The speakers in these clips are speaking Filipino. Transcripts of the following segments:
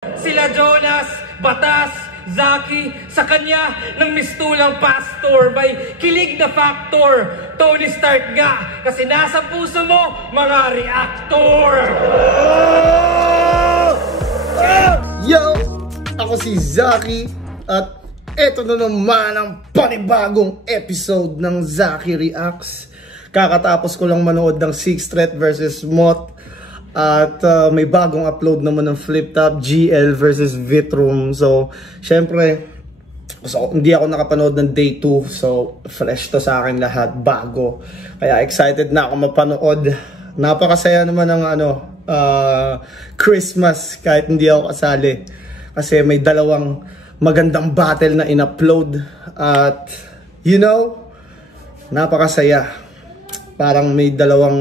Sila Jonas, Batas, Zaki, sa kanya ng mistulang pastor, may kilig na factor. Tony Stark nga, kasi nasa puso mo, mga reactor. Yo! Ako si Zaki at eto na naman ang panibagong episode ng Zaki Reacts. Kakatapos ko lang manood ng Sixth Threat vs. Moth at may bagong upload naman ng Flip Top GL vs. Vitrum. So, syempre, hindi ako nakapanood ng day 2. So, fresh to sa akin lahat, bago. Kaya excited na ako mapanood. Napakasaya naman ng Christmas kahit hindi ako kasali. Kasi may dalawang magandang battle na in-upload. At, you know, napakasaya. Parang may dalawang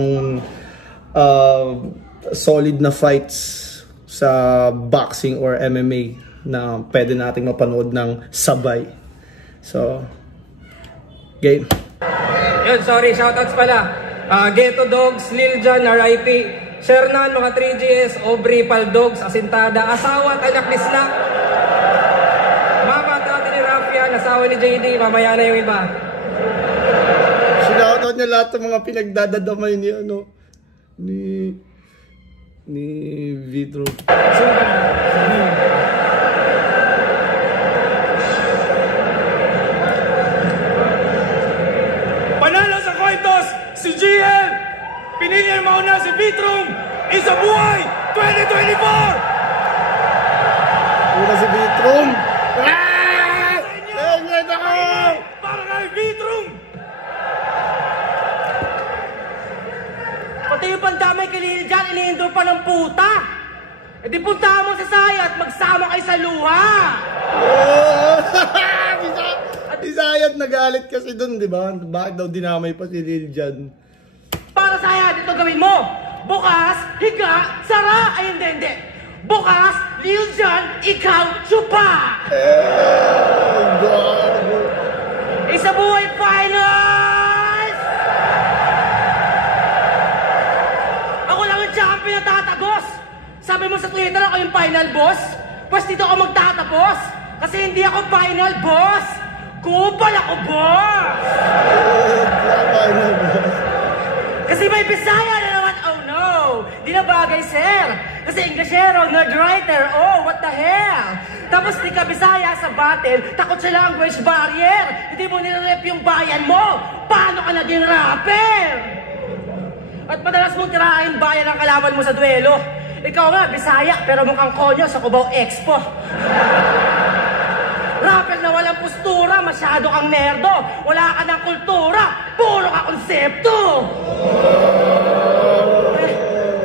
solid na fights sa boxing or MMA na pwede nating mapanood ng sabay. So, game. Yun, sorry, shoutouts pala. Ghetto Dogs, Lil Jan, RIP. Shernan, mga 3GS, Aubrey, Paldogs, Asintada, asawa at anak ni Snack. Mama at ate ni Rafian, asawa ni JD, mamaya na yung iba. Sinautot niya lahat ng mga pinagdadadamay ni ni Vitro. Panalo sa Coitos, si GL! Pinili ang mauna si Vitrum! Isa buhay! 2024! Una si Vitrum! Para kay Vitrum! Pati yung pandamay kilili dyan, iniindor pa ng puta! E di punta mo sa Saya at magsama kayo sa luha! Si Sayat nagalit kasi dun, di ba? Bakit daw dinamay pa si Lil Jan? Para Saya, dito gawin mo! Bukas, higa, sara! Ay, hindi. Bukas, Lil Jan, ikaw, chupa! Isa buhay finals! Ako lang yung champion na tatagos! Sabi mo sa Twitter ako yung final boss? Pues dito ako magtatapos! Kasi hindi ako final boss! Kupal ako, boss! Kasi may Bisaya na naman, oh no! Di na bagay, sir! Kasi Englishero, nerd writer, oh, what the hell! Tapos di ka Bisaya sa battle, takot sa language barrier! Hindi mo nirerep yung bayan mo! Paano ka naging rapper? At madalas mong tirahin bayan ang kalaban mo sa duelo. Ikaw nga, Bisaya, pero mukhang konyo sa Cubao Expo. Rapper na walang postura, masyado kang nerdo. Wala ka ng kultura, puro ka konsepto.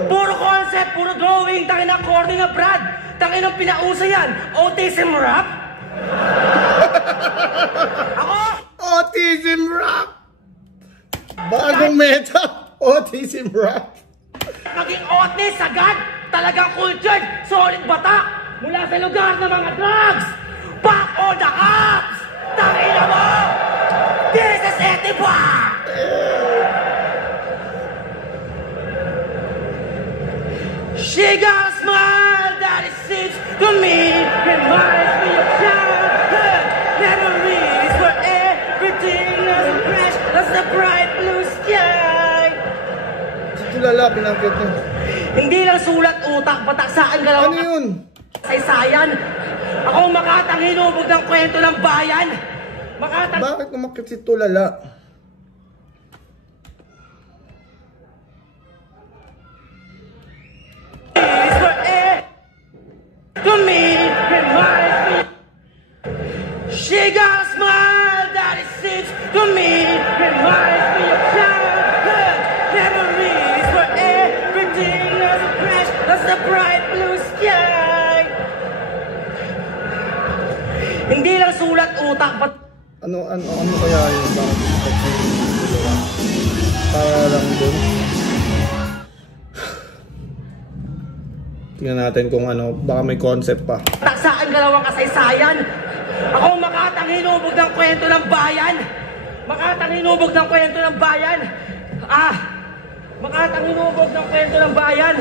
Puro concept, puro drawing, tangin na corny na Brad. Tangin ang pinausa yan, autism rap. Ako? Autism rap! Bagong meta, autism rap. Maging autis agad, talagang cultured, solid bata. Mula sa lugar ng mga drugs. Back on the ups! Tangina mo! This is Etiba! She got a smile that it seems to me reminds me of childhood memories where everything is fresh as the bright blue sky. Si Tulala, pinangkit niya. Hindi lang sulat utak, batasaan ka lang. Ano yun? Saysayan. Ako makatang hinubog ng kwento ng bayan. Bakit umakit si Tulala? To me, reminds me. She got a smile that it seems to me reminds me of childhood memories where everything is fresh as the bright blue sky. Hindi lang sulat utak, but Ano kaya yun? Bakit umakit si Tulala? Para lang dun. Tingnan natin kung ano, baka may concept pa. Taksaan galawang kasaysayan. Ako makatang hinubog ng kwento ng bayan. Makatang hinubog ng kwento ng bayan. Makatang hinubog ng kwento ng bayan.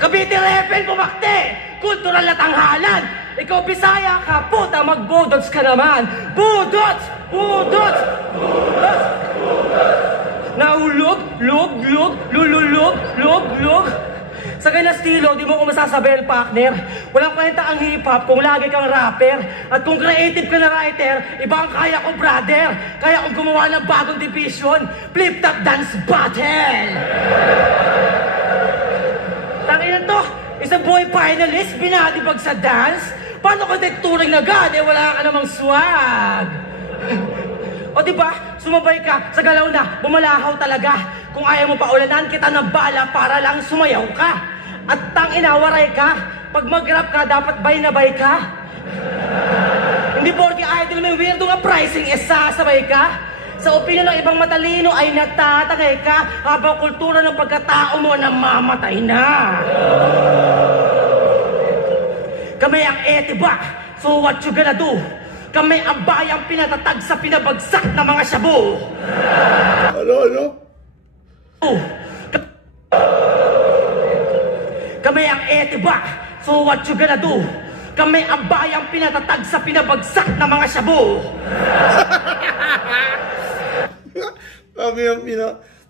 Cavite Rebel, bumakte! kultural na tanghalan. Ikaw Bisaya ka, puta, magbudots ka naman. Budots! Budots! Budots! Naulog, lug, lug, lululog, lug, lug. Sa ganyan estilo, di mo ko masasabi, partner. Walang kwenta ang hip-hop kung lagi kang rapper. At kung creative ka na writer, iba ang kaya ko, brother. Kaya kong gumawa ng bagong division, flip-top dance battle. Tanginan to, isang boy finalist, binadibag sa dance. Paano ka turing na God, wala ka namang swag. O diba, sumabay ka sa galaw na, bumalahaw talaga. Kung ayaw mo paulanan kita ng bala para lang sumayaw ka. At tanginawaray ka, pag mag-rap ka, dapat bay na bay ka. Hindi porke idol may weirdo nga pricing, sasabay ka. Sa opinion ng ibang matalino ay natatagay ka, habang kultura ng pagkatao mo namamatay na. Kami ang etibak, so what you gonna do? Kami ang bayang pinatatag sa pinabagsak na mga shabu. Ano? Kami ang etibak, so what you gonna do? Kami ang bayang pinatatag sa pinabagsak na mga shabu. Kami ang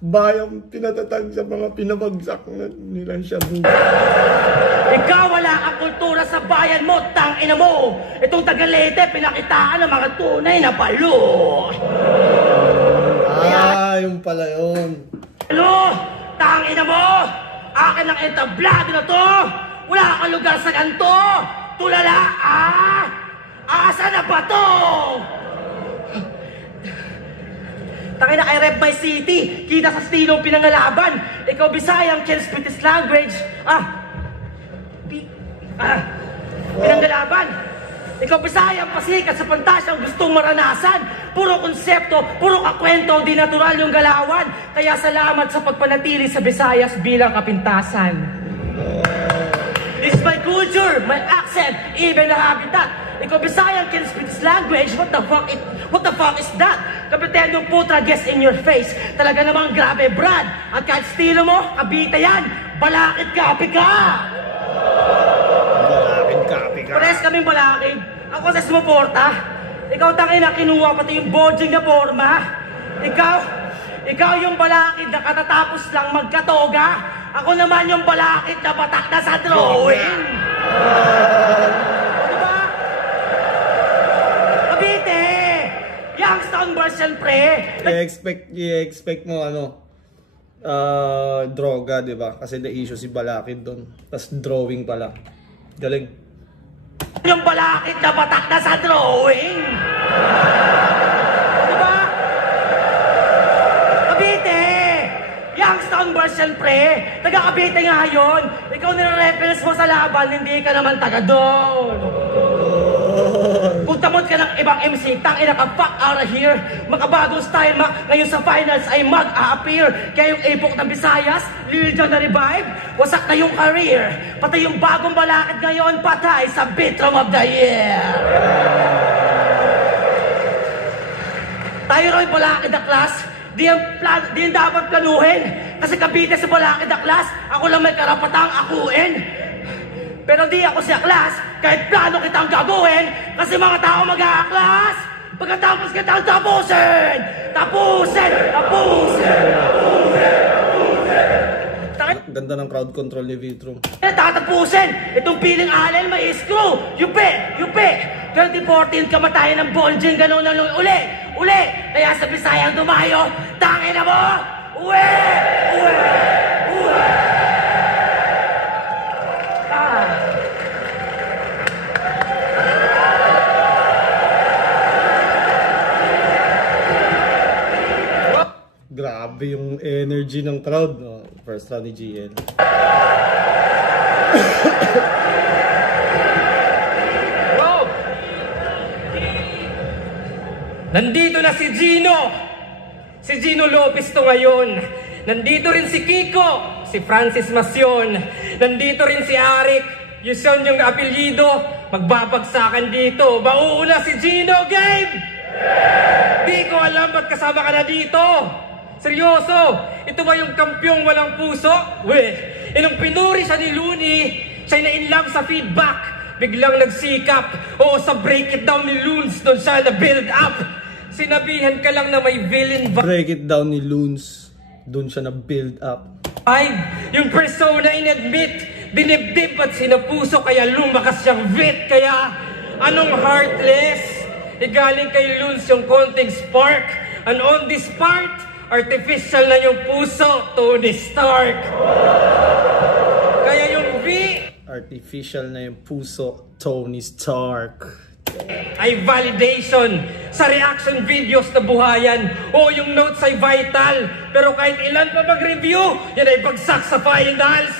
bayang pinatatag sa mga pinabagsak na nilang shabu. Ikaw wala ang kultura sa bayan mo, tangina mo. Itong Tagalete, pinakitaan ng mga tunay na palo. Yung pala yun. Palo, tangina mo. Akin ang entablado na to. Wala kang lugar sa ganto. Tulala, asa na ba to? Tangina, I rep my city. Kita sa stilong pinangalaban. Ikaw Bisayang can speak this language. Pinanggalaban. Ikaw Bisayang pasikat sa pantasyang gustong maranasan. Puro konsepto, puro kakwento, di natural yung galawan. Kaya salamat sa pagpanatili sa Visayas bilang kapintasan. This is my culture, my accent, even the habitat. Ikaw Bisayang can speak this language. What the fuck is that? Kapiten yung putra, guess in your face. Talaga namang grabe, Brad. At kahit estilo mo, kabita yan. Balakid kapi ka. Pares kaming balakid. Ako sa sumuporta. Ikaw tangina, kinuha pati yung bodging na forma. Ikaw yung balakid na katatapos lang magkatoga. Ako naman yung balakid na batak na sa drawing. Diba? Kabite! Youngstown version, pre. I-expect mo droga, di ba? Kasi the issue si balakid doon. Tapos drawing pala. Galing. Yung balakid na batak na sa drawing. Diba? Kabite! Youngstown version, pre. Taga Kabite nga yun. Ikaw nire-reference mo sa laban, hindi ka naman taga doon. Kung tamod ka ng ibang MC, tangina ka, fuck out of here. Makabagong style, ngayon sa finals ay mag-a-appear. Kaya yung epok ng Visayas, Lil Jon na revive, wasak na yung career. Pati yung bagong balakid ngayon, patay sa Bitrom of the Year. Tayo rin balakid na class, di yung dapat planuhin. Kasi Cavite sa balakid na class, ako lang may karapatang akuin. Pero di ako siya class, kahit plano kitang gagawin, kasi mga tao mag-a-class. Pagkatapos kitang tapusin! Tapusin! Tapusin! Tapusin! Ganda ng crowd control ni Vitrum. Tatapusin! Itong piling alel may screw! Yupi! Yupi! 2014 kamatayan ng Bonjing, ganun na lang uli! Kaya sa Bisayang dumayo, tangin na mo! Uwe! Grabe yung energy ng crowd. First round ni GL. Wow! Nandito na si Gino! Si Gino Lopez to ngayon. Nandito rin si Kiko, si Francis Masyon. Nandito rin si Arik, yun yung apelyido. Magbabagsakan dito. Mauuna si Gino, Gabe! Di ko alam ba't kasama ka na dito. Seryoso, ito ba yung kampyong walang puso? Inong pinuri siya ni Looney, Siya na in love sa feedback, biglang nagsikap. Oo, sa break it down ni Loons, doon siya na build up. Sinabihan ka lang na may villain vibe. Break it down ni Loons, doon siya na build up. Yung persona in-admit, dinibdib at sinapuso, kaya lumakas siyang vit. Kaya anong heartless? Igaling kay Loons yung konting spark. And on this part, artificial na yung puso, Tony Stark. Kaya yung V, artificial na yung puso, Tony Stark. Ay validation sa reaction videos na buhayan. O yung notes ay vital, pero kahit ilan pa mag-review, yan ay bagsak sa finals.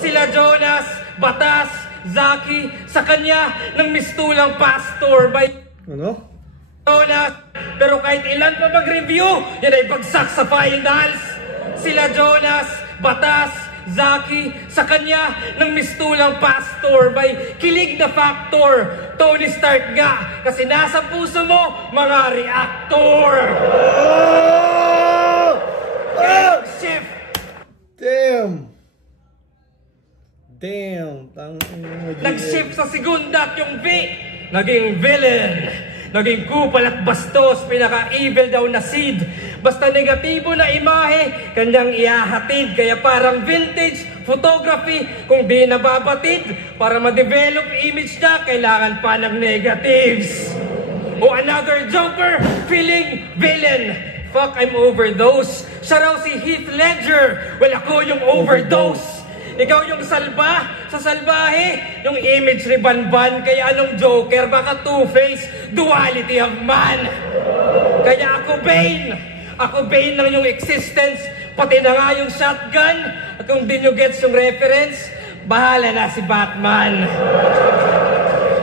Sila Jonas, Batas, Zaki, sa kanya ng mistulang pastor by Ano? Jonas, pero kahit ilan pa mag-review, yan ay bagsak sa finals. Sila Jonas, Batas, Zaki, sa kanya ng mistulang pastor by kilig na factor, Tony Stark nga, kasi nasa puso mo, mga reactor. Shift. Damn! Nag-shift sa segunda at yung V, naging villain. Naging kupal at bastos, pinaka-evil daw na seed. Basta negatibo na imahe, kanyang iahatid. Kaya parang vintage photography, kung di nababatid. Para ma-develop image na, kailangan pa ng negatives. O another joker, feeling villain. Fuck, I'm overdose. Siya raw si Heath Ledger. Well, ako yung overdose. Ikaw yung salba, sa salbahe, yung image ni Banban, kaya anong Joker, baka Two-Face, duality of man. Kaya ako Bane ng yung existence, pati na nga yung shotgun, at kung di nyo gets yung reference, bahala na si Batman.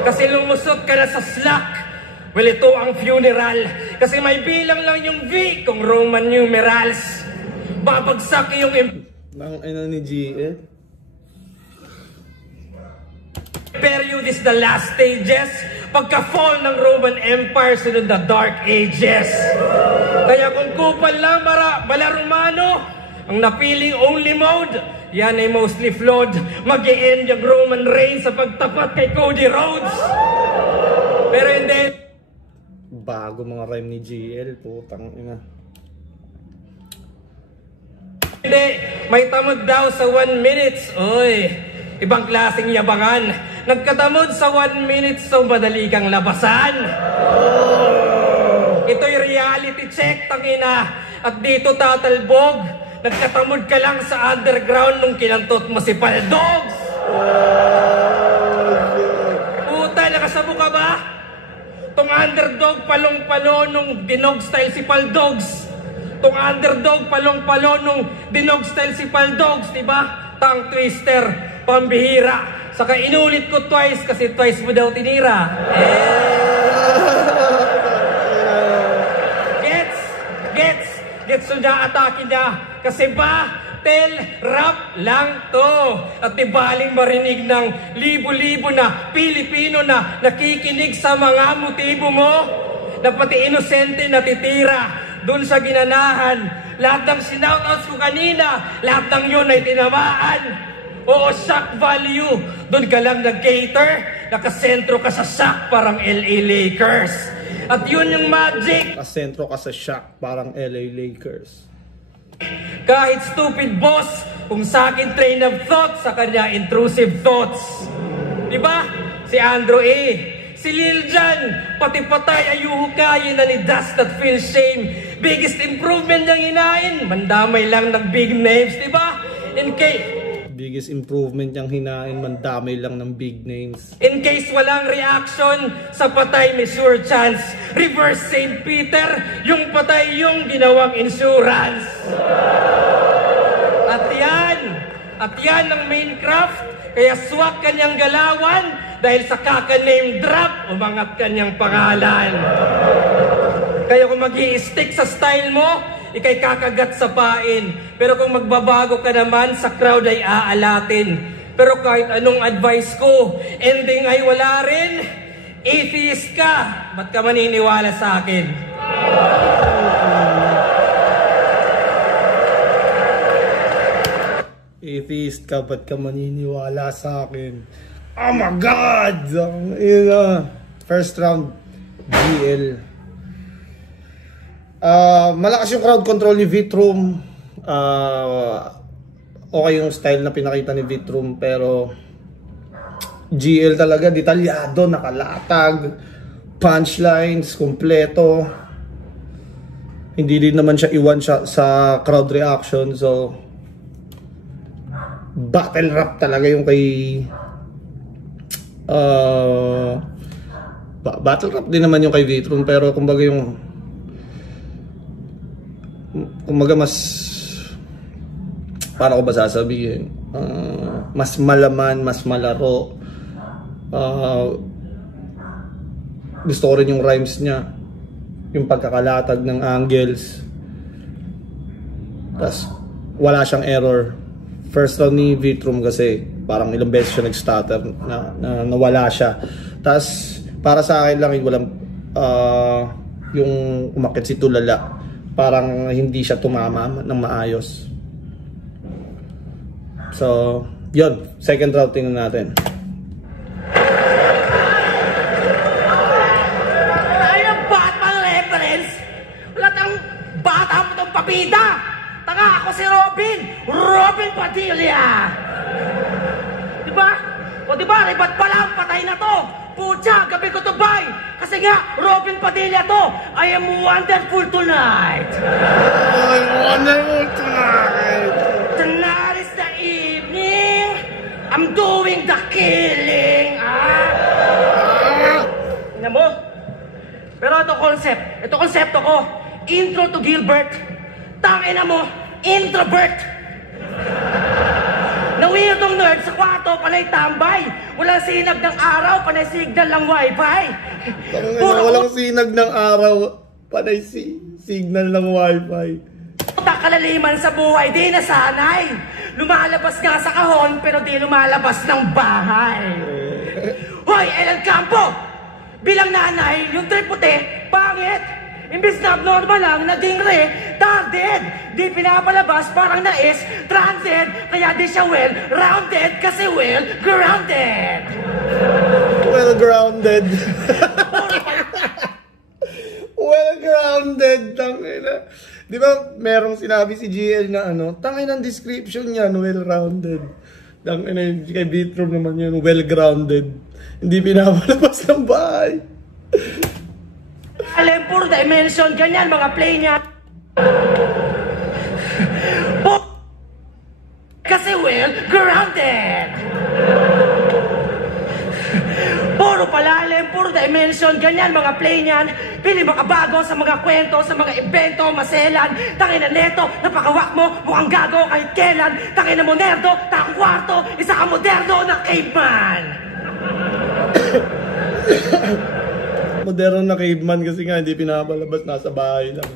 Kasi lumusot ka na sa slack, well ito ang funeral, kasi may bilang lang yung V kung Roman numerals. Babagsak yung ni GL. period is the last stages. Pagka-fall ng Roman Empire, sunod na Dark Ages. Kaya kung kupal lang Romano, ang napiling only mode, yan ay mostly flawed. Mag-i-end yung Roman reign sa pagtapat kay Cody Rhodes. Pero hindi. Bago mga rhyme ni GL, putang ina. Hindi, may tamad daw sa 1 minute. Oy, ibang klaseng yabangan. Nagkatamod sa 1 minute, so madali kang labasan. Ito'y reality check, tangina. At dito tatalbog. Nagkatamod ka lang sa underground nung kinantot mo si Paldogs. Puta, nakasabo ka ba? Tong underdog palong-palo nung dinog style si Paldogs. Tong underdog palong-palo nung dinog style si Paldogs, diba? Tongue twister, pambihira. Saka inulit ko twice kasi twice mo daw tinira. Gets so na-atake niya. Kasi rap lang to. At ibaling marinig ng libo-libo na Pilipino na nakikinig sa mga motibo mo. Na pati inosente natitira. Doon sa ginanahan. Lahat ng sinoutouts ko kanina, lahat ng yun ay tinamaan. Oo, shock value. Doon ka lang nag-cater, nakasentro ka sa shock parang LA Lakers. At yun yung magic. Nakasentro ka sa shock parang LA Lakers. Kahit stupid boss, kung sa akin train of thought, sa kanya intrusive thoughts. Diba? Si Andrew A. Si Lil Jon, pati patay ayuhukayin na ni Dust that feels shame. Biggest improvement niyang hinain, mandamay lang ng big names, diba? Biggest improvement niyang hinain, mandamay lang ng big names. In case walang reaction, sa patay may sure chance. Reverse St. Peter, yung patay yung ginawang insurance. At yan ang main craft, kaya swak kanyang galawan, dahil sa kaka-name drop, umangat kanyang pangalan. Kaya kung mag-i-stick sa style mo, ikay kakagat sa pain. Pero kung magbabago ka naman, sa crowd ay aalatin. Pero kahit anong advice ko, ending ay wala rin. Atheist ka, ba't ka maniniwala sa akin? atheist ka, ba't ka maniniwala sa akin? Oh my God! First round, GL. Malakas yung crowd control ni Vitrum. Okay yung style na pinakita ni Vitrum, pero GL talaga, detalyado, nakalatag, punchlines, kumpleto. Hindi din naman siya iwan siya sa crowd reaction. So battle rap talaga yung kay battle rap din naman yung kay Vitrum, pero kumbaga mas, paano ko ba sasabihin, mas malaman, mas malaro. Gusto ko rin yung rhymes niya, yung pagkakalatag ng angles, tas wala siyang error. First round ni Vitrum kasi parang ilang beses siya nag-stutter na nawala siya. Tas para sa akin lang, walang yung umakit si Tulala, parang hindi siya tumama ng maayos. So yun, second round tingnan natin. Pabida! Tanga, ako si Robin Padilla! Diba? O diba, ribat pa lang, patay na to! Pucha, gabi ko to bay! Kasi nga, Robin Padilla to! I am wonderful tonight! I'm wonderful tonight! Tonight is the evening! I'm doing the killing! Tingnan mo? Pero ito konsepto ko, intro to Gilbert. Tangina mo, introvert! Nawirtong nerd sa kwarto, panay tambay. Walang sinag ng araw, panay signal ng wifi. Walang sinag ng araw, panay signal ng wifi. Kalaliman sa buhay, di nasanay. Lumalabas nga sa kahon, pero di lumalabas ng bahay. Hoy, Ellen Campo! Bilang nanay, yung trip puti, pangit! Imbis na abnormal lang, naging retarded. Di pinapalabas, parang nais, transit. Kaya di siya well-rounded kasi well-grounded. Well-grounded. Well-grounded, tangina. Di ba merong sinabi si GL na tangina ng description niya, well-rounded. Tangina kay Vitrum naman yun, well-grounded. Hindi pinapalabas ng bahay. Alam, 4 dimension, ganyan mga play niya. Kasi well-grounded. Puro palalim, 4 dimension, ganyan mga play niyan. Pili makabago sa mga kwento, sa mga evento, maselan. Tangina neto, napakawak mo, mukhang gago kahit kailan. Tangina mo nerdo, takang kwarto, isa ka moderno na caveman. Modern na caveman kasi nga hindi pinapalabas, nasa bahay lang.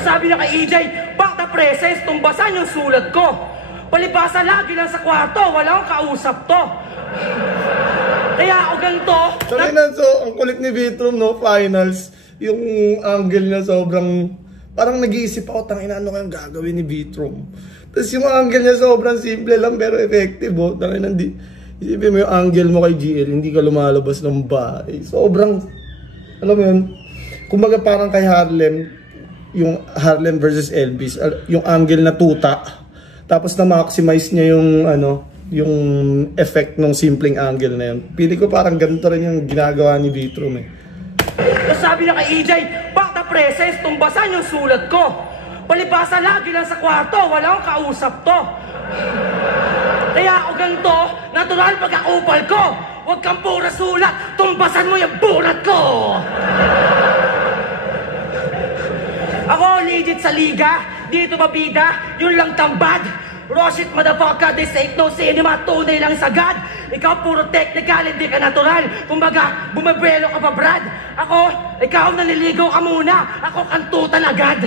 Sabi na kay EJ, back the presence, tumbasan yung sulat ko. Palibasa lagi lang sa kwarto, walang kausap to. Kaya ako ganito. So, ang kulit ni Vitrum, no, finals, yung angle niya sobrang, parang nag-iisip ako, tangina, ano kayang gagawin ni Vitrum. Tapos yung angle niya sobrang simple lang pero effective, oh. Tangina, isipin mo yung angle mo kay GL, hindi ka lumalabas ng bahay. Sobrang, alam mo yun, kumbaga parang kay Harlem, yung Harlem versus Elvis, yung angle na tuta, tapos na-maximize niya yung, yung effect ng simpleng angle na yun. Pili ko parang ganito rin yung ginagawa ni Vitrum, eh. Sabi na kay EJ, back the presence, tumbasan yung sulat ko. Palibasa lagi lang sa kwarto, walang kausap to. Kaya ako ganito, natural pagkakupal ko. Huwag kang pura sulat, tumbasan mo yung bulat ko. Ako legit sa liga, dito mabida, yun lang tambad. Roshit motherfucker, this ain't no cinema, tunay lang sagad. Ikaw puro technical, hindi ka natural. Kumbaga, bumabelo ka pa Brad. Ikaw naliligaw ka muna, ako kantutan agad.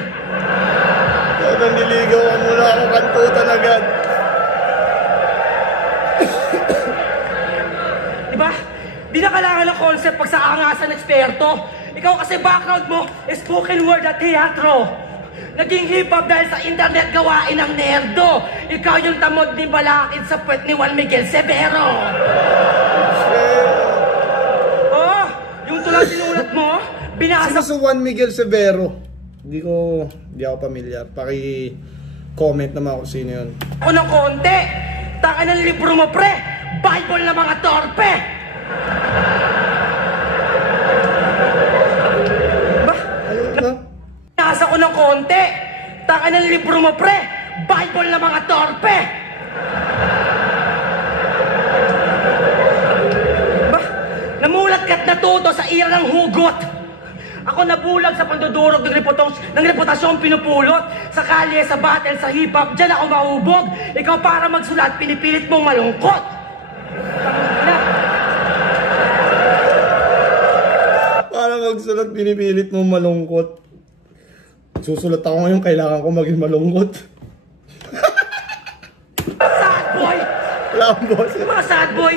Ikaw naliligaw ka muna, ako kantutan agad. Diba? Di na kailangan ng concept pag sa angasan eksperto. Ikaw kasi background mo is spoken word at teatro. Naging hip-hop dahil sa internet gawain ng nerdo. Ikaw yung tamod ni balakid sa puwet ni Juan Miguel Severo. Oh, yung tulang sinulat mo, binasa... Sino si Juan Miguel Severo? Hindi ako pamilyar. Paki-comment naman ako sino yun. Ako ng konti. Taka ng libro mo, pre. Bible na mga torpe. Nasa ko ng konti. Taka ng libro mo, pre. Bible na mga torpe. Namulat ka't natuto sa ira ng hugot. Ako nabulag sa pandudurog ng reputasyong pinupulot. Sa kalye, sa battle, sa hip-hop, dyan ako mahubog. Ikaw para magsulat, pinipilit mong malungkot. Para magsulat, pinipilit mong malungkot. Susulat ako ngayon, kailangan ko maging malungkot. Sad boy! Wala akong boses. Mga sad boy!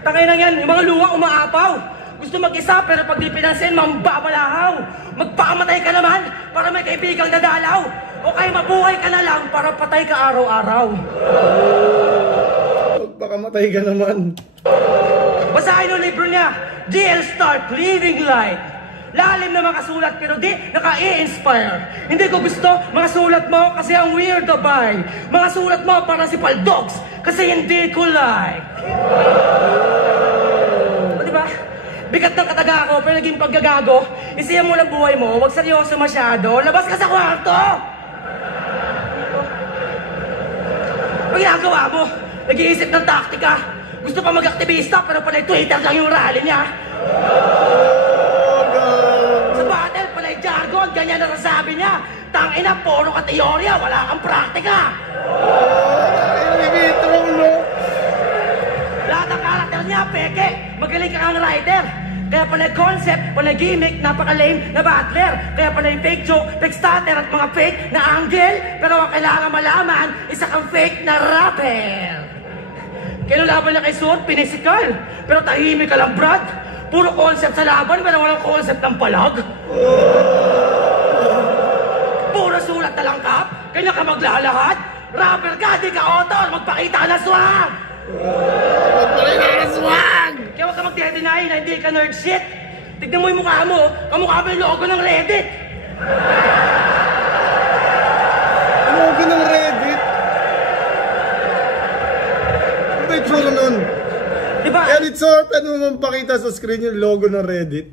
Tangay na yan, yung mga luwa umaapaw. Gusto mag-isa pero pag di pinansin, mambabalahaw. Magpakamatay ka naman para may kaibigang dadalaw. O kaya mabuhay ka na lang para patay ka araw-araw. Magpakamatay ka naman. Basahin ang libro niya, D.L. Stark, Living Light. Lalim na makasulat pero di naka-i-inspire. Hindi ko gusto mga sulat mo kasi ang weird abay. Mga sulat mo para si Paldogs kasi hindi ko like. O diba? Bigat ng kataga ko pero naging paggagago. Isiya mo lang buhay mo, huwag seryoso masyado. Labas ka sa kwarto! Ang ginagawa mo, nag-iisip ng taktika. Gusto pa mag-aktivista pero pala Twitter lang yung rally niya. Sa battle, pala jargon, ganyan na sabi niya. Tangina, puro ka teorya, wala kang praktika. Lahat ng karakter niya, peke. Magaling ka kang writer. Kaya pala concept, pala gimmick, napaka-lame na battler. Kaya pala yung fake joke, fake starter at mga fake na angle. Pero ang kailangan malaman, isa kang fake na rapper. Kinulaban niya kay Suot, pinisikal. Pero tahimik ka lang, Brad. Puro concept sa laban, pero walang concept ng palag. Puro sulat na lang, Kap. Kanya ka maglalahad. Rapper ka, di ka author. Magpakita ka na swag. Magpakita ka na swag! Kaya huwag ka mag-deny na hindi ka nerd shit. Tignan mo yung mukha mo. Kamukha mo yung logo ng Reddit. Logo ng Reddit? Ano ba yung tsura nun? Diba? Editsor, pwede mo magpakita sa screen yung logo ng Reddit.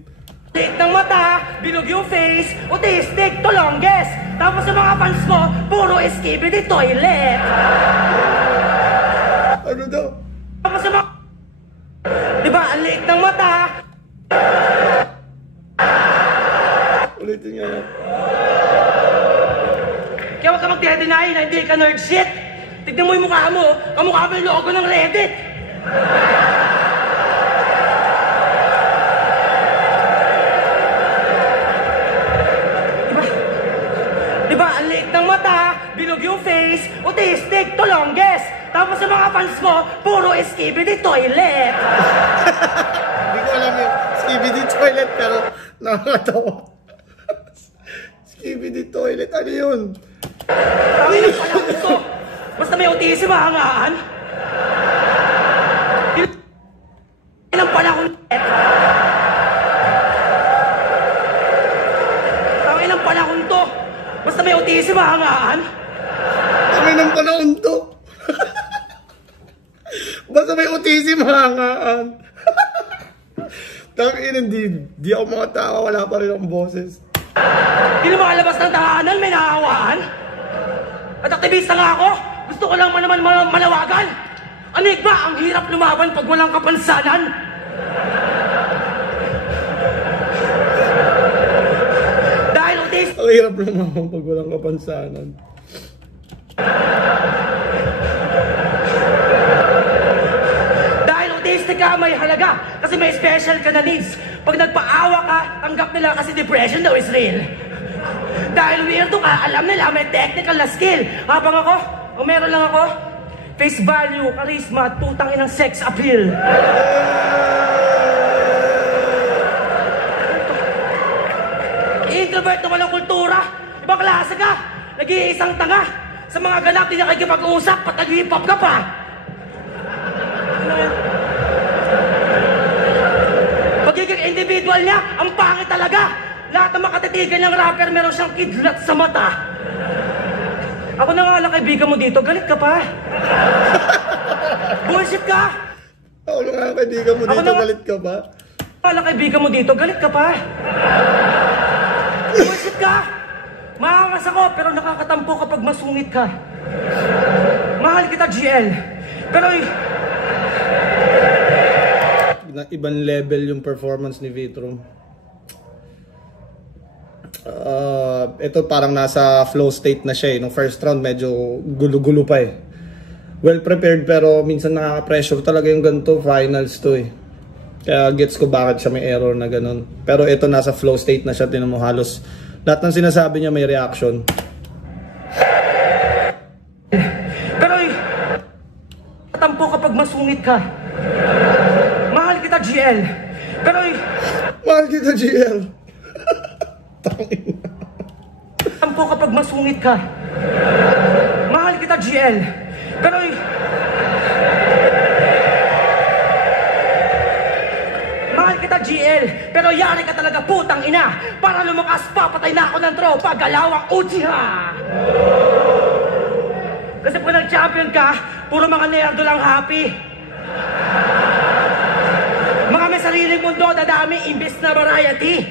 Liit ng mata, bilog yung face, autistic to longest. Tapos sa mga fans mo, puro skibidi toilet. Ano daw? Tapos sa mga... Diba, ang liit ng mata. Ulitin nga yan. Kaya huwag ka mag-deny na hindi ka nerd shit. Tignan mo yung mukha mo, kamukha mo yung logo ng Reddit. Diba, ang liit ng mata, bilog yung face, autistic to longest. Tapos sa mga fans mo, puro skibidi toilet. Hindi ko alam yung skibidi toilet pero nakakatawa. Skibidi toilet, ano yun? Tangin ang pala ko. Basta may autism mahangaan. Ilang panahon Tangin ang panahon to. Basta may autism mahangaan. Tangin ang panahon to. Basta may autism hangaan. Tangin, di ako makatawa, wala pa rin ang boses. Di na makalabas ng tahanan, may nahawaan. At aktivista nga ako, gusto ko lang naman manawagan. Anig ba, ang hirap lumaban pag walang kapansanan? Dahil autistic, Ang hirap lumaban pag walang kapansanan. ka may halaga kasi may special ka na needs. Pag nagpaawa ka, tanggap nila kasi depression daw is real. Dahil weirdo ka, alam nila may technical na skill. Habang ako, o meron lang ako, face value, charisma, at putang inang sex appeal. Introvert naman ang kultura. Diba Ibang klase ka! Nag-iisang tanga! Sa mga ganap, di na nakikipag-uusap, pat nag-hip-hop ka pa! Pagiging individual niya, ang pangit talaga! Lahat ng makatitigan ng rapper, meron siyang kidlat sa mata. Ako na nga lang kaibigan mo dito, galit ka pa. Bullshit ka! Ako na nga kaibigan mo dito, galit ka pa. Ako na kaibigan mo dito, galit ka pa. Bullshit ka! Maangas ako, pero nakakatampo kapag masungit ka. Mahal kita, GL. Pero ibang level yung performance ni Vitro. Ito parang nasa flow state na siya eh. Nung first round medyo gulo-gulo pa eh. Well prepared pero minsan nakaka-pressure talaga yung ganito. Finals to eh. Kaya gets ko bakit siya may error na ganun. Pero ito nasa flow state na siya. Tinan mo halos lahat ng sinasabi niya may reaction. Pero tampo kapag masungit ka. Mahal kita, GL. Pero mahal kita, GL. tampo kapag masungit ka. Mahal kita, GL. Pero mahal kita, GL. Pero yari ka talaga, putang ina. Para lumakas, papatay na ako ng tropa. Galawang Uchiha. Kasi pag nag-champion ka, puro mga nerdo lang happy. Mga may sariling mundo, dadami, imbes na variety.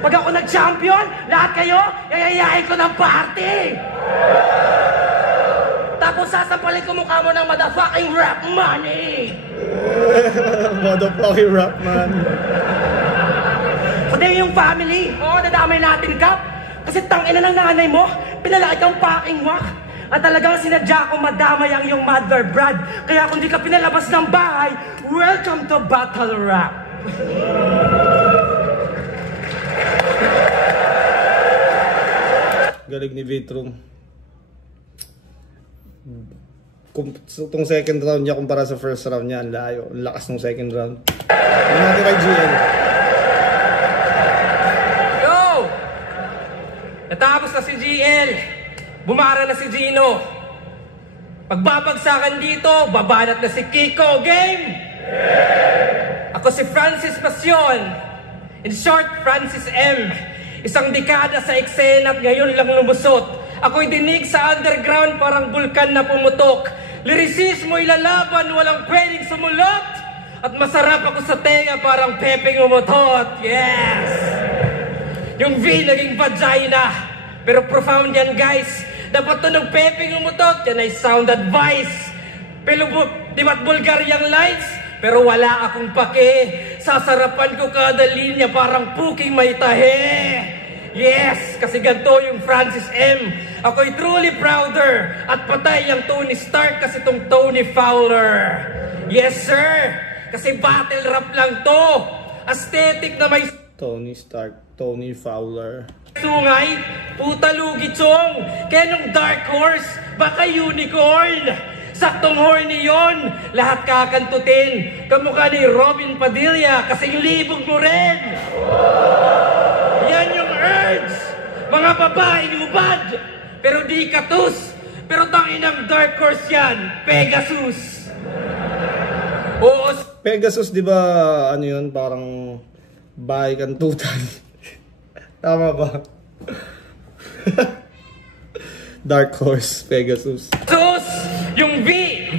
Pag ako nag-champion, lahat kayo, yayayain ko ng party. Tapos sasampalin ko mukha mo ng motherfucking rap money. Motherfucking rap man. Pati yung family, dadamay natin ka. Kasi tangina ng nanay mo, pinalaki kang fucking wak. At talagang sinadya kong madamay ang iyong mother brad. Kaya kung di ka pinalabas ng bahay, welcome to Battle Rap. Galing ni Vitro. Itong second round niya kumpara sa first round niya, ang layo. Ang lakas ng second round. Ano natin kay GL? Yo! Natapos na si GL. Bumara na si Gino. Pagbabagsakan dito, babanat na si Kiko. Game! Ako si Francis Pasyon. In short, Francis M. Isang dekada sa eksena at ngayon lang lumusot. Ako'y dinig sa underground parang bulkan na pumutok. Lyricismo ilalaban, walang pwedeng sumulot. At masarap ako sa tenga parang pepeng umutot. Yes! Yung V naging vagina. Pero profound yan, guys. Dapat to ng pepeng umutot, yan ay sound advice. Pero di ba't bulgar yung lines? Pero wala akong pake. Sasarapan ko kada linya parang puking may tahe. Yes, kasi ganito yung Francis M. Ako'y truly prouder. At patay yung Tony Stark kasi tong Tony Fowler. Yes, sir. Kasi battle rap lang to. Aesthetic na may Tony Stark, Tony Fowler. Sungay, puta lugi chong. Kaya nung Dark Horse, baka unicorn. Saktong horny yon, lahat kakantutin. Kamukha ni Robin Padilla, kasing libog mo rin. Yan yung urge. Mga babaeng ubad, pero di katus. Pero tangin ng Dark Horse yan, Pegasus. Oo. Pegasus, di ba, ano yun, parang bahay kantutan. Tama ba? Dark Horse, Pegasus. Sus! Yung V,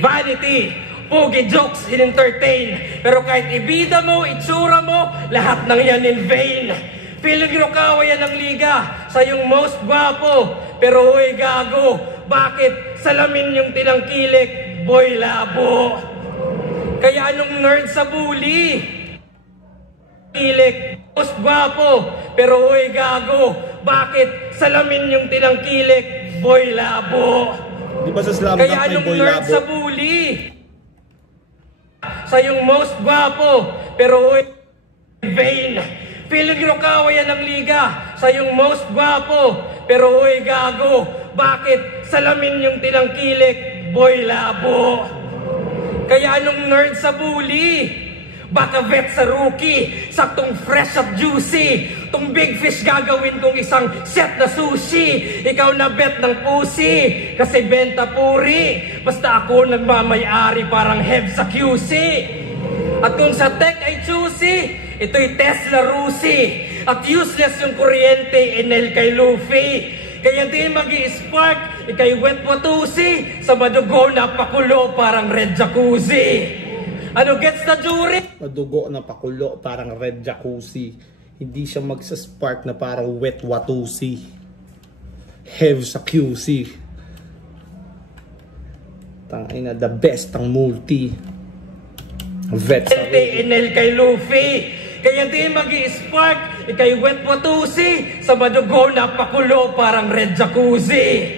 vanity. Pogi jokes, in-entertain. Pero kahit ibida mo, itsura mo, lahat ng yan in vain. Feeling Rokawa yan ang liga sa yung most gwapo. Pero huy gago, bakit salamin yung tinangkilik? Boy labo. Kaya anong nerd sa bully? Kilik, most gwapo. Pero huy gago, bakit salamin yung tinangkilik? Boy labo. Di ba sa slam kaya dunk may anong boy nerd labo? sa bully? Sa yung most gwapo, pero huy vain. Feeling Rokawa yan ang liga sa yung most gwapo, pero huy gago, bakit salamin yung tinangkilik? Boy labo. Kaya anong nerd sa bully? Baka vet sa rookie, saktong fresh at juicy. Tong big fish gagawin kong isang set na sushi. Ikaw na bet ng pusi, kasi benta puri. Basta ako nagmamayari parang hev sa QC. At kung sa tech ay choosy, ito'y Tesla Rusi. At useless yung kuryente, Enel kay Luffy. Kaya di magi-spark, ikay wet watusi. Sa madugo na pakulo parang red jacuzzi. Ano gets na jury? Madugo na pakulo, parang red jacuzzi. Hindi siya magsaspark na parang wet watusi. Hev sa QC. Tangay na, the best ang multi. Vet sa Enel kay Luffy. Kaya di magi-spark, ikay wet watusi. Sa madugo na pakulo, parang red jacuzzi.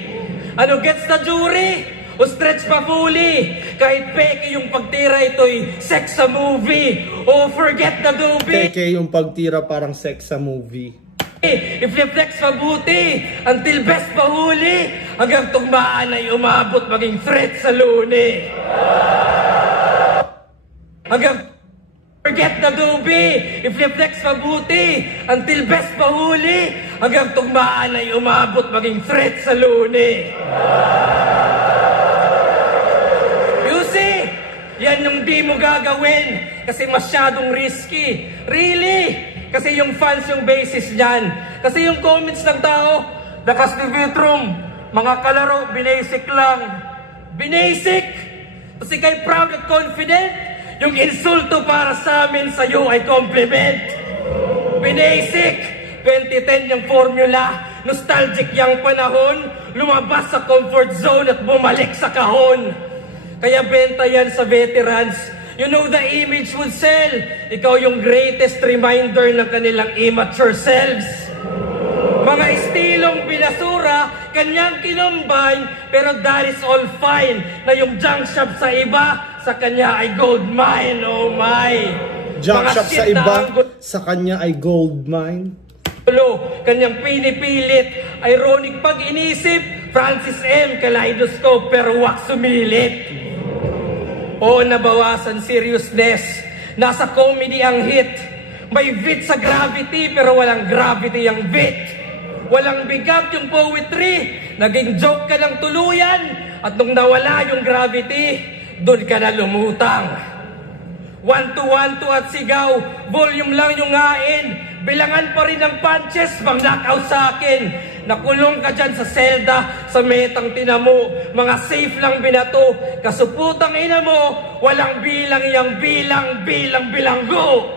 Ano gets na jury? O stretch pa fully. Kahit peke yung pagtira, ito'y sex sa movie. O forget na doobie. Peke yung pagtira parang sex sa movie. I-flex mabuti until best pahuli. Hanggang tugmaan ay umabot maging threat sa luni. Hanggang forget na doobie. I-flex mabuti until best pahuli. Hanggang tugmaan ay umabot maging threat sa luni. Yan yung di mo gagawin kasi masyadong risky. Really? Kasi yung fans yung basis niyan. Kasi yung comments ng tao, lakas ni Vitrum, mga kalaro, binasic lang. Binasic? Kasi kay proud at confident, yung insulto para sa amin sa'yo ay compliment. Binasic? 2010 yung formula, nostalgic yung panahon, lumabas sa comfort zone at bumalik sa kahon. Kaya benta yan sa veterans. You know the image would sell. Ikaw yung greatest reminder ng kanilang immature selves. Mga estilong binasura, kanyang kinumbine, pero that is all fine. Na yung junk shop sa iba, sa kanya ay gold mine, oh my. Junk shop sa iba, sa kanya ay gold mine. Kanyang pinipilit, ironic pag inisip, Francis M. Kaleidoscope, pero wak sumilit. O nabawasan seriousness, nasa comedy ang hit. May wit sa gravity pero walang gravity ang wit. Walang bigat yung poetry, naging joke ka ng tuluyan. At nung nawala yung gravity, doon ka na lumutang. 1-2-1-2 at sigaw, volume lang yung ngain. Bilangan pa rin ang punches, pang knockout sa akin. Nakulong ka dyan sa selda, sa metang tinamo. Mga safe lang binato, kasuputang ina mo. Walang bilang yang bilanggo.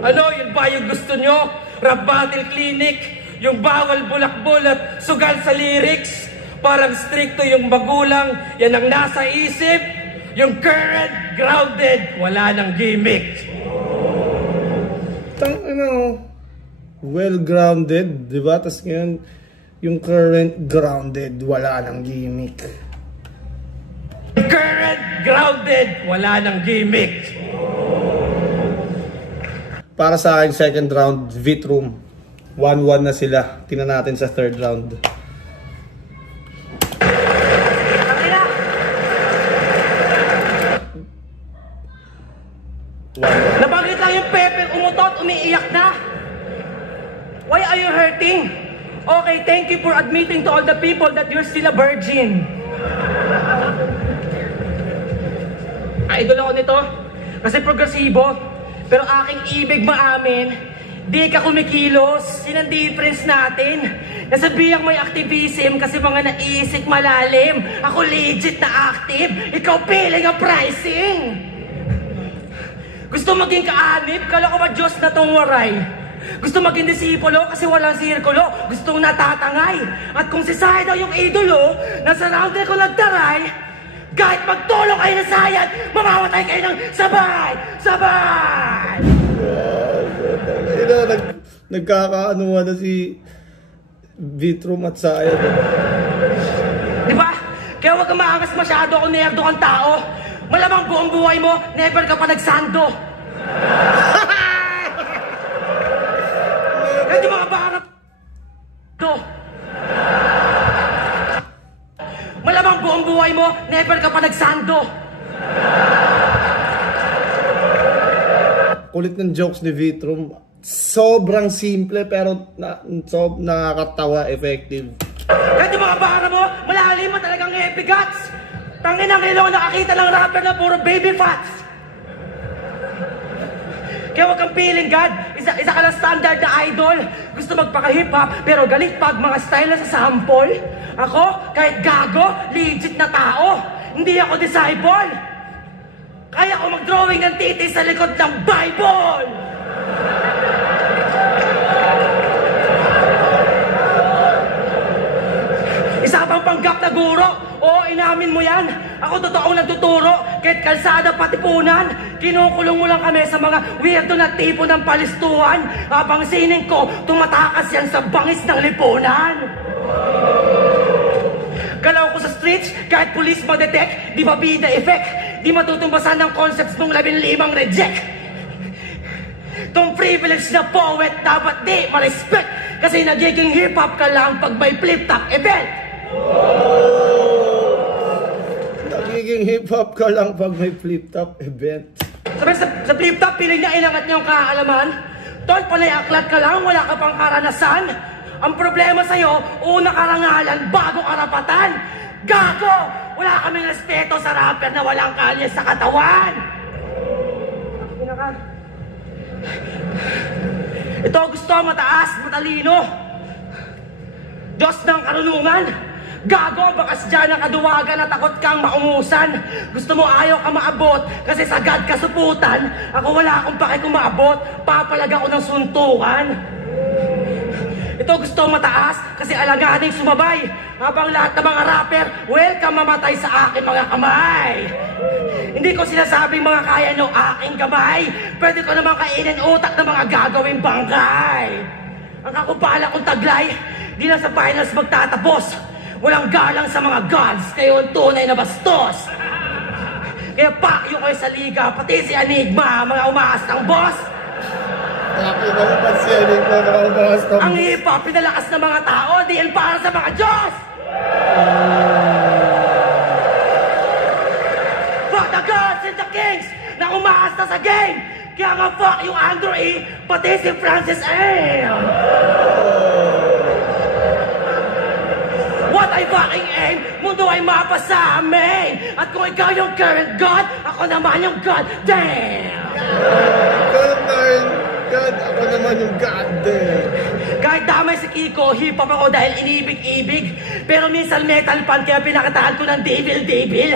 Ano, yun ba yung gusto nyo? Rap battle clinic, yung bawal bulakbol at sugal sa lyrics. Parang stricto yung magulang, yan ang nasa isip. Yung current, grounded, wala nang gimmick. Well-grounded, di ba? Tapos ngayon, yung current grounded, wala nang gimmick. Current grounded, wala nang gimmick. Para sa akin, second round, Vitrum. 1-1 na sila. Tingnan natin sa third round. Nabanggit lang yung Pepe, umutot, umiiyak na. Why are you hurting? Okay, thank you for admitting to all the people that you're still a virgin. Idol ako nito kasi progresibo. Pero aking ibig maamin, di ka kumikilos. Yun ang difference natin. Nasabihang may activism kasi mga naisik malalim. Ako legit na active. Ikaw piling ang pricing. Gusto maging kaanib? Kala ko ba Diyos na tong waray? Gusto maging disipulo kasi walang sirkulo. Gustong natatangay. At kung si Sai daw yung idolo, nasa rounder ko nagtaray, kahit magtulong kayo na sayad, mamamatay kayo ng sabay! Sabay! Nagkakaanuhan na si Vitrum at Sayad. Diba? Kaya huwag kang maangas masyado kung nerdo kang tao. Malamang buong buhay mo, never ka pa nagsando. Kaya di mga baka malamang buong buhay mo, never ka pa nagsando. kulit ng jokes ni Vitrum. Sobrang simple pero nakakatawa, effective. Kahit yung mga bara mo, malalim mo talagang heavy guts. Tangin ang ilaw, nakakita ng rapper na puro baby fats. Kaya huwag kang feeling God, isa ka lang standard na idol. Gusto magpaka-hip-hop, pero galit pag mga style na sa sample. Ako, kahit gago, legit na tao. Hindi ako disciple. Kaya ko mag-drawing ng titi sa likod ng Bible. Isa ka pang panggap na guro. Oo, inamin mo yan. Ako totoong nagtuturo. Kahit kalsada pati punan. Kinukulong mo lang kami sa mga weirdo na tipo ng palistuhan. Habang sining ko, tumatakas yan sa bangis ng lipunan. Galaw ko sa streets, kahit police ma-detect, di ba bida effect? Di matutumbasan ng concepts mong 15 reject. Tong privilege na poet, dapat di ma-respect. Kasi nagiging hip-hop ka lang pag may flip-top event. Nagiging hip-hop ka lang pag may flip-top event. Sabi sa flip-top, piling niya inangat niya yung kaalaman. Tol, panay aklat ka lang, wala ka pang karanasan. Ang problema sa'yo, una karangalan, bago karapatan. Gago! Wala kaming respeto sa rapper na walang kalye sa katawan. Ito gusto, mataas, matalino. Diyos ng karunungan. Gago, bakas dyan ang kaduwagan na takot kang maungusan. Gusto mo ayaw ka maabot kasi sagad kasuputan. Ako wala akong pake kung maabot, papalag ako ng suntukan. Ito gusto mataas kasi alaganing sumabay. Habang lahat ng mga rapper, welcome mamatay sa aking mga kamay. Hindi ko sinasabing mga kaya nyo aking kamay. Pwede ko naman kainin utak ng mga gagawing bangkay. Ang kakupala kong taglay, di na sa finals magtatapos. Walang galang sa mga gods, kayo ang tunay na bastos. Kaya pakyo kayo sa liga, pati si Enigma, mga umaas ng boss. Nakita mo pa si Enigma, mga umaas ng boss. Ang hip-hop, pinalakas ng mga tao, di yan para sa mga Diyos. Fuck the gods and the kings na umaas na sa game. Kaya nga fuck yung Andrew E, pati si Francis A. What I fucking aim, mundo ay mapa sa amin. At kung ikaw yung current God, ako naman yung God, damn! God, ako naman yung God, damn! Kahit damay si Kiko, hip-hop ako dahil inibig-ibig. Pero minsan metal pan, kaya pinakataan ko ng devil-devil.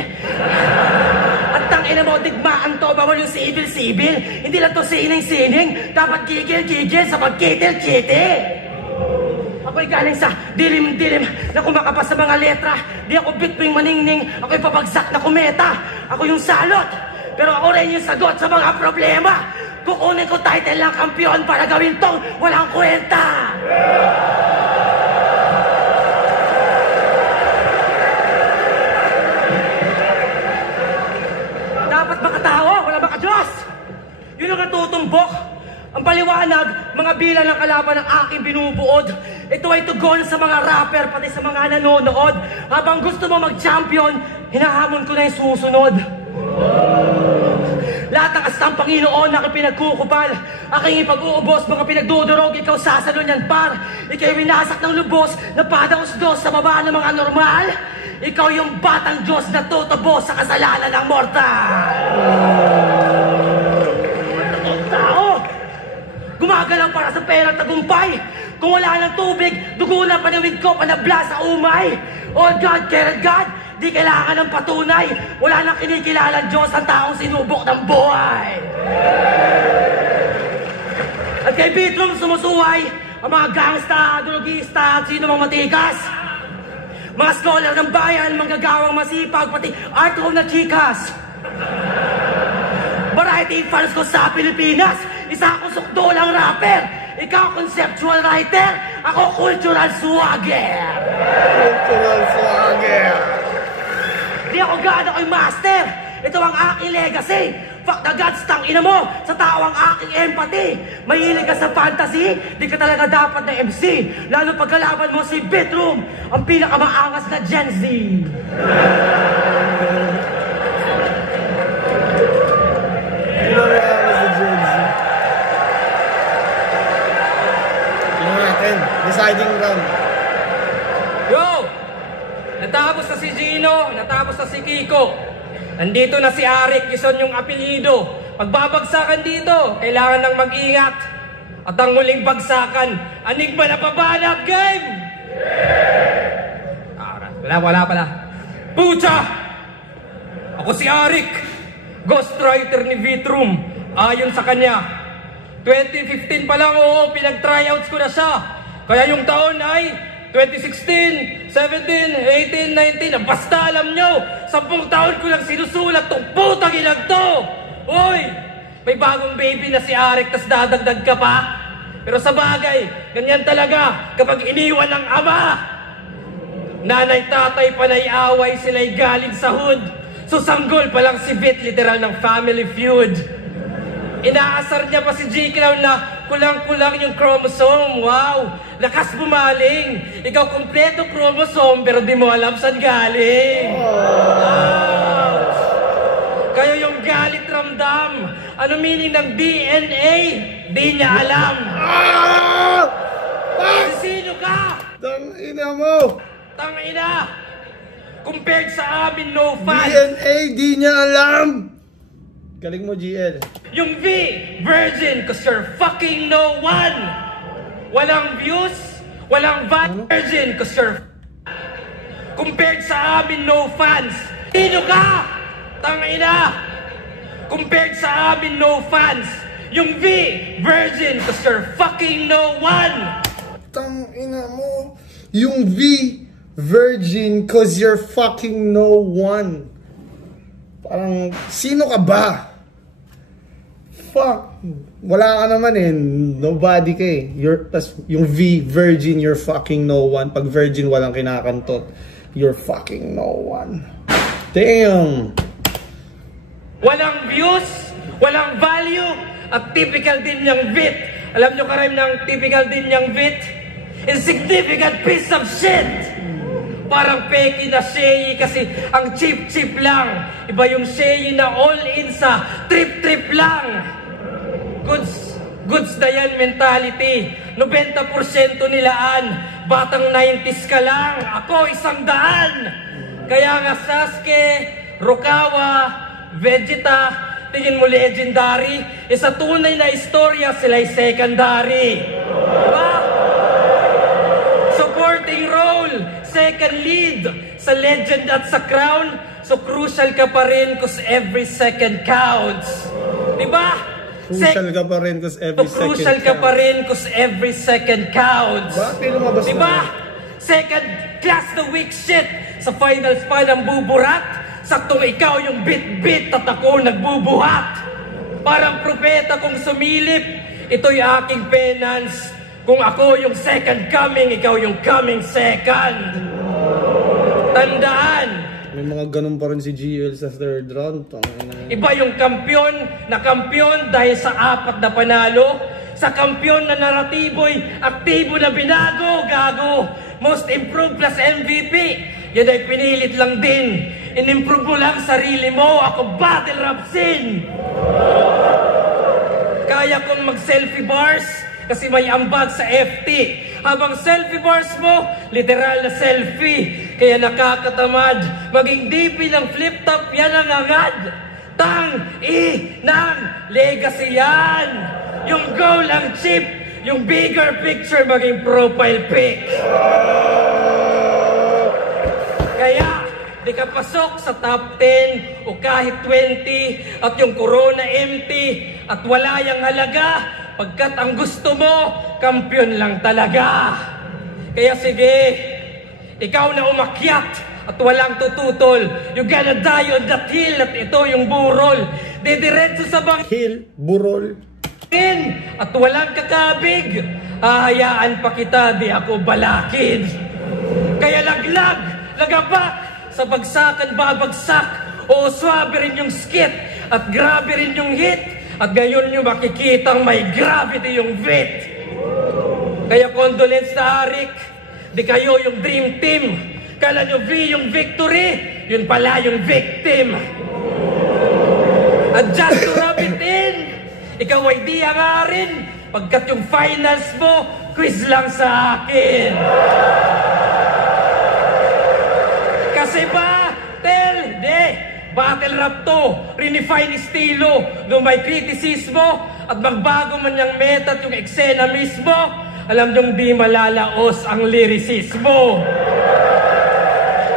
At tangina mo, digmaan to, bawal yung sibil-sibil. Hindi lang to sining-sining, dapat gigil-gigil sa pagkitil-kitil. Ako'y galing sa dilim-dilim na kumakapas sa mga letra. Di ako bitwing maningning, ako'y pabagsak na kumeta. Ako yung salot, pero ako rin yung sagot sa mga problema. Kukunin ko title ng kampiyon para gawin tong walang kwenta. Dapat makatawa, wala makadiyos. Yun ang natutumbok. Ang paliwanag, mga bilang ng kalaban ng aking binubuod. Ito ay tugon sa mga rapper, pati sa mga nanonood. Habang gusto mo mag-champion, hinahamon ko na yung susunod. Lahat ng astang Panginoon na pinagkukupal, aking ipag-uubos, mga pinagdudurog, ikaw sasalo niyan par. Ikaw winasak ng lubos, napadaos-dos sa baba ng mga normal. Ikaw yung batang Diyos na tutubos sa kasalanan ng mortal. Tao! Gumagalaw para sa perang tagumpay. Kung wala ng tubig, dugo na panawid ko, panabla sa umay. Oh God, care God, di kailangan ng patunay. Wala nang kinikilalang Diyos ang taong sinubok ng buhay. At kay Vitrum sumusuway, ang mga gangsta, drogista, at sino mang matikas. Mga scholar ng bayan, manggagawang masipag, pati art home na chikas. Variety fans ko sa Pilipinas, isa akong sukdulang rapper. Ikaw conceptual writer, ako cultural swagger. Cultural swagger. Di ako God, ako'y master. Ito ang aking legacy. Fuck the gods, tangina mo. Sa tao ang aking empathy. Mahilig ka sa fantasy, di ka talaga dapat na MC. Lalo pagkalaban mo si Vitrum, ang pinakamaangas na Gen Z. Pinakamaangas na Gen Z. deciding round. Yo! Natapos na si Gino, natapos na si Kiko. Nandito na si Arik, yun yung apelyido. Pagbabagsakan dito, kailangan ng mag-ingat. At ang muling bagsakan, Enigma na Pabanat Game! Wala pala. Pucha! Ako si Arik, ghostwriter ni Vitrum. Ayon sa kanya, 2015 pa lang, oo, pinag-tryouts ko na siya. Kaya yung taon ay 2016, 17, 18, 19, basta alam nyo, 10 taon ko lang sinusulat tong putang ilag to! Uy! May bagong baby na si Arik, tas dadagdag ka pa? Pero sa bagay, ganyan talaga kapag iniwan ng ama! Nanay, tatay, panay, away, sila'y galing sa hood. Susanggol pa lang si Vit, literal ng family feud. Inaasar niya pa si J-Clown na kulang-kulang yung chromosome. Wow! Lakas bumaling. Ikaw kompleto chromosome pero di mo alam saan galing. Ouch! Kayo yung galit ramdam. Ano meaning ng DNA? Di niya alam. Sino ka? Tangina mo! Tangina! Compared sa amin, no fans. DNA, di niya alam! Galing mo, GL. Yung V, virgin, cause you're fucking no one. Walang views, walang virgin, cause you're compared sa amin, no fans. Sino ka? Tangina! Compared sa amin, no fans. Yung V, virgin, cause you're fucking no one. Tangina mo. Yung V, virgin, cause you're fucking no one. Parang, sino ka ba? Fuck. Wala ka naman eh. Nobody ka eh. Yung V, virgin, you're fucking no one. Pag virgin, walang kinakantot. You're fucking no one. Damn. Walang views, walang value, at typical din niyang Vit. Alam niyo karayom ng typical din niyang Vit? Insignificant piece of shit! Parang peki na Shei kasi ang cheap-cheap lang. Iba yung Shei na all-in sa trip-trip lang. Goods na yan mentality. 90% nilaan. Batang 90s ka lang. Ako 100. Kaya nga Sasuke, Rukawa, Vegeta, tingin mo legendary. Sa tunay na istorya, sila'y secondary. Diba? Supporting role, second lead sa legend at sa crown. So crucial ka pa rin cause every second counts. Diba? Crucial ka pa rin cause every second Crucial ka pa rin cause every second counts. Bakit lumabas na? Diba? Second class the weak shit. Sa finals pa ng buburat. Saktong ikaw yung bit-bit at ako nagbubuhat. Parang propeta kong sumilip. Ito'y aking penance. Kung ako yung second coming, ikaw yung coming second. Tandaan. May mga ganun pa rin si GL sa third round. Iba yung kampiyon na kampiyon dahil sa 4 na panalo. Sa kampiyon na naratibo'y aktibo na binago, gago. Most improved plus MVP. Yan ay pinilit lang din. In-improve mo lang sarili mo. Ako battle rap scene. Kaya kong mag-selfie bars kasi may ambag sa FT. Habang selfie bars mo, literal na selfie. Kaya nakakatamad. Maging DP ng flip top, yan ang agad. Ng legacy yan. Yung goal ang chip. Yung bigger picture maging profile pic. Kaya, di ka pasok sa top 10 o kahit 20 at yung corona empty at wala yung halaga pagkat ang gusto mo, kampiyon lang talaga. Kaya sige, ikaw na umakyat at walang tututol. You gonna die on that hill at ito yung burol. Didiretso sa bang hill, burol. At walang kakabig. Hahayaan pa kita, di ako balakid. Kaya laglag, lagabak, sa bagsakan babagsak. O swabe rin yung skit at grabe rin yung hit. At ngayon nyo makikitang may gravity yung Vit. Kaya condolence na Arik, di kayo yung dream team. Kala nyo V yung victory, yun pala yung victim. At just to rub it in, ikaw ay di hangarin, pagkat yung finals mo, quiz lang sa akin. Kasi ba, battle rap to, renefine estilo, no may kritisismo, at magbago man yung meta at yung eksena mismo, alam niyong di malalaos ang lyricismo.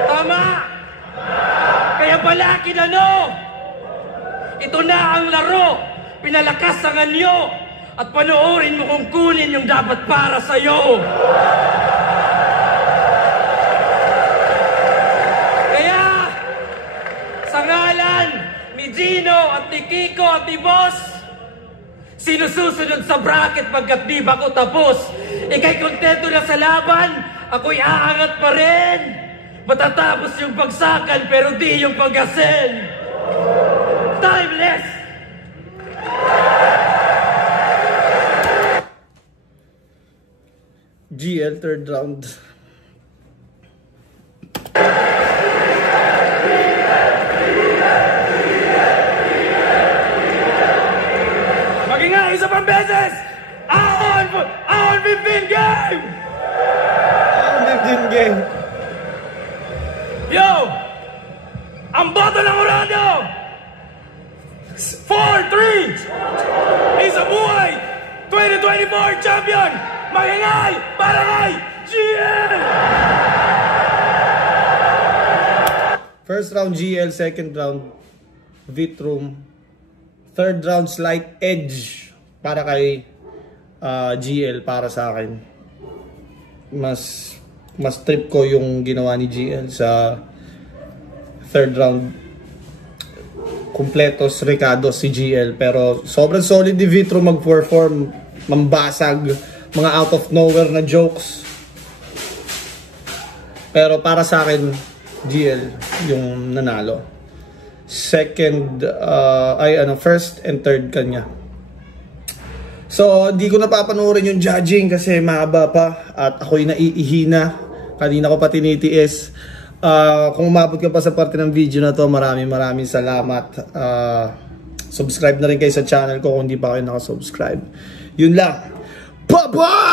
Tama! Kaya pala kinano, ito na ang laro, pinalakas ang anyo, at panoorin mo kung kunin yung dapat para sa'yo. Kaya, sa ngalan ni Gino at ni Kiko at ni Boss, sinususunod sa bracket pagkat di ba ko tapos. Ika'y kontento na sa laban, ako'y aangat pa rin. Matatapos yung bagsakan pero di yung pag-ascend. Timeless! GL, third round. Isa pang beses! Ahon 15 game! Ahon 15 game. Yo! Ang boto ng Orlando! 4-3! Isa buhay! 2024 champion! Magingay! Para kay GL! First round GL, second round Vitrum, third round Slight Edge para kay GL. Para sa akin, mas trip ko yung ginawa ni GL sa third round. Kumpletos Ricardo si GL, pero sobrang solid ni Vitro mag-perform, mambasag, mga out of nowhere na jokes. Pero para sa akin, GL yung nanalo. Second, first and third kanya. So, di ko napapanoorin yung judging kasi mahaba pa at ako'y naiihina. Kanina ko pa tinitiis. Kung umabot ka pa sa parte ng video na to, maraming salamat. Subscribe na rin kayo sa channel ko kung hindi pa kayo nakasubscribe. Yun lang. Bye-bye!